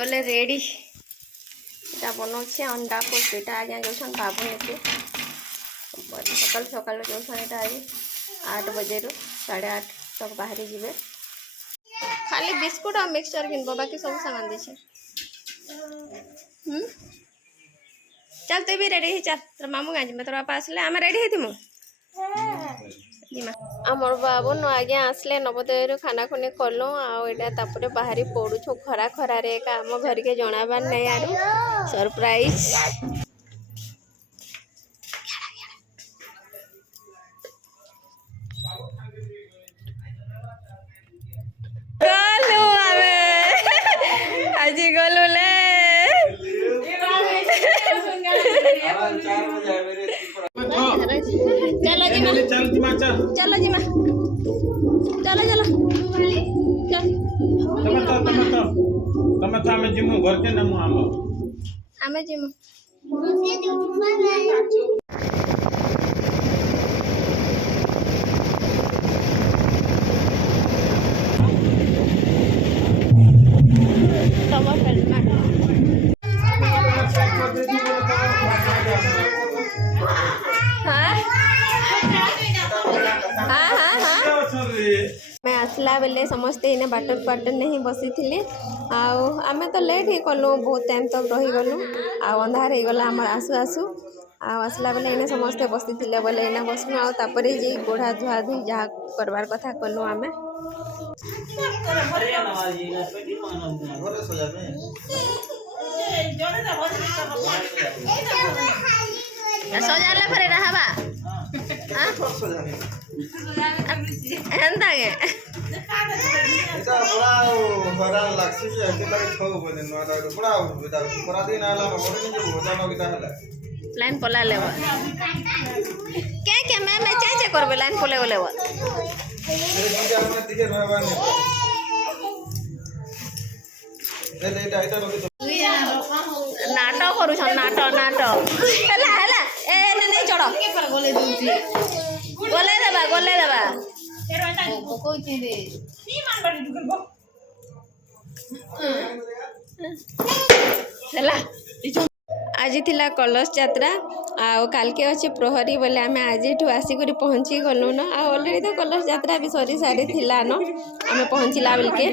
गले रेडी এটা बनाऊे अंडा कुल्फीटा आज जाऊन बाबू ने सकाल सकाल जाऊन यहाँ आज 8 बजे 8:30 तक बाहरी जीवे खाली बिस्कुट और मिक्सचर किनब बाकी सब सामान दीछे। चल तू भी रेडी चल तोर मामू गाँव जी तोर बापा आसले आम रेडी थी आमर बाबू न आज्ञा आसले नवोदय खाना खुनी कलु आपर बाहरी पड़ू खरा खरार आम घर के जनाबार नहीं आरु सरप्राइज गलु आज गलु ले चलो जी माँ चलो जी माँ चलो चलो तमे तो आमे जिमु घर के नमु आमे जिमु तमा हेलमेट मैं आसला बेले समस्ते इने बाटर क्वार्टर नहीं बसी थी आमे तो लेट ही कलु बहुत टाइम तक रही गलु अंधार हो गला आसु आसु आसला बेले इने समस्ते बसी थे बोले इना बसनु आपर जी गोढ़ा धुआ धुई जहाँ करवार कथा कलु आमे सजाले फिर रहबा एंता के এটা বড়া হরান লাগছে যে একেবারে ঠক বলে নটা বড়া এটা পরা দিন আলা মনে যে ভোজন কিটা হলা लाइन पला लेव क्या मैं चाचे करबे लाइन पले लेव এই যে আমরা দিকে রহবা নে এটা এটা লগে नाटक करू छन नाटक हला हला ए नहीं चढ़ गले देबा हला आज थिला कलश यात्रा काल के अच्छे प्रहरी बोले आम आज आसिक पहुँची गलु न ऑलरेडी तो कलश यात्रा भी सरी सारी थिला न आम पहुँचला बेल के